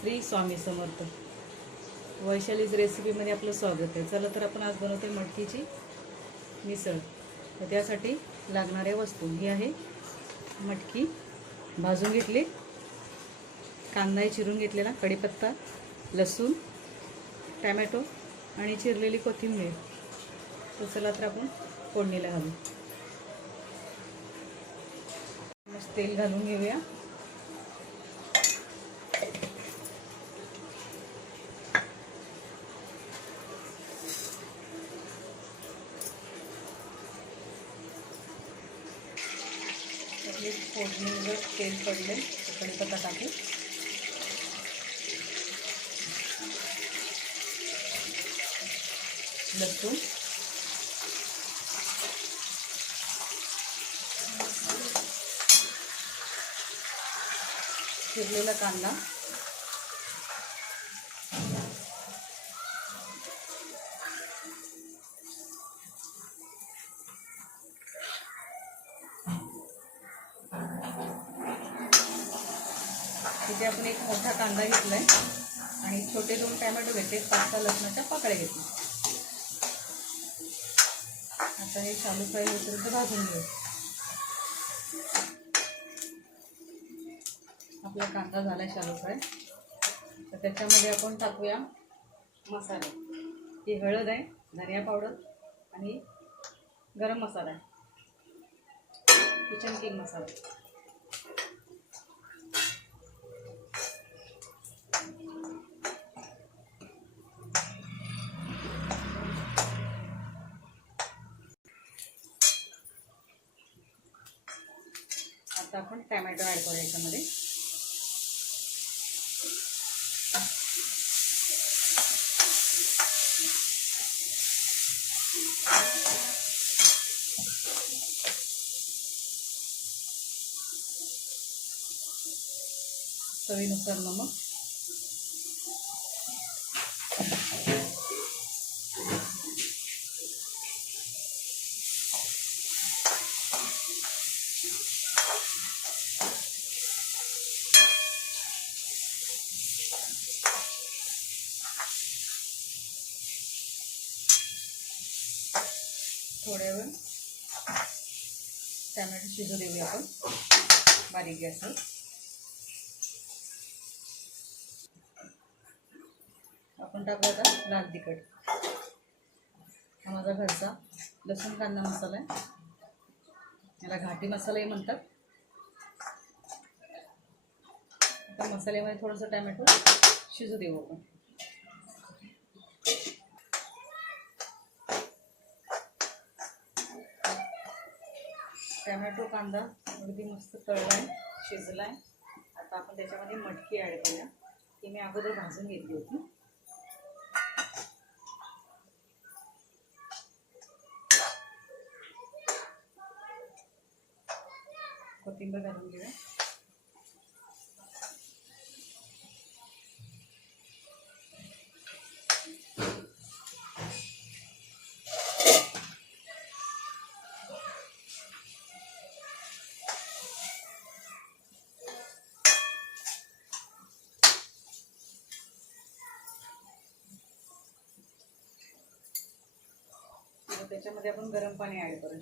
श्री स्वामी समर्थ. वैशालीज रेसिपीमध्ये आपलं स्वागत आहे. चला तर आपण आज बनवतोय मटकीची मिसळ. तर त्यासाठी लागणाऱ्या वस्तू ही आहे मटकी भाजून घेतली, कांदा चिरून घेतलेला, कढीपत्ता, लसूण, टोमॅटो आणि चिरलेली कोथिंबीर. तर चला तर आपण फोडणीला घालू. मस्त तेल घालून घेऊया. फोडणीवर तेल पडले कढीपत्ता टाकू, लसूण, चिरलेला कांदा, इथे आपण एक मोठा कांदा घेतलाय आणि छोटे 2 टोमॅटो घेतले, 5-6 लसणाच्या पाकळ्या घेतल्या. आता हे शालू फ्राय होईपर्यंत भाजून घेऊ. आपला कांदा झाला शालू फ्राय. तर त्याच्यामध्ये आपण टाकूया मसाले. ही हळद आहे, धनिया पावडर आणि गरम मसाला आहे, किचन किंग मसाला. आता आपण टोमॅटो ॲड करूया याच्यामध्ये. चवीनुसार नमक, थोड्या वेळ टोमॅटो शिजू देऊया आपण बारीक गॅसवर. आपण टाकू आता लाल तिखट. हा माझा घरचा लसूण कांदा मसाला आहे, याला घाटी मसालाही म्हणतात. आता मसाल्यामध्ये थोडंसं टोमॅटो शिजू देऊ आपण. टोमॅटो कांदा अगदी मस्त तळलाय, शिजलाय. आता आपण त्याच्यामध्ये मटकी ॲड करूया. ती मी अगोदर भाजून घेतली होती. कोथिंबीर घालून घेऊया. त्याच्यामध्ये आपण गरम पाणी ॲड करू.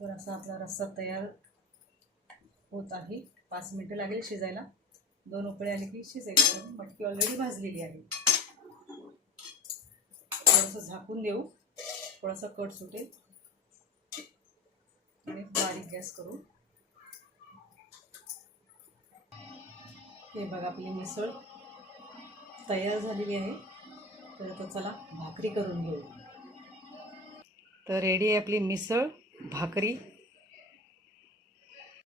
तर असा आपला रस्सा तयार होत आहे. 5 मिनिटं लागेल शिजायला. 2 उकळे आले की शिजेल. मटकी ऑलरेडी भाजलेली आहे. थोडंसं झाकून देऊ, थोडासा कट सुटेल आणि बारीक गॅस करू. हे बघा आपली मिसळ तयार झालेली आहे. तर आता चला भाकरी करून घेऊ. तर रेडी आहे आपली मिसळ, भाकरी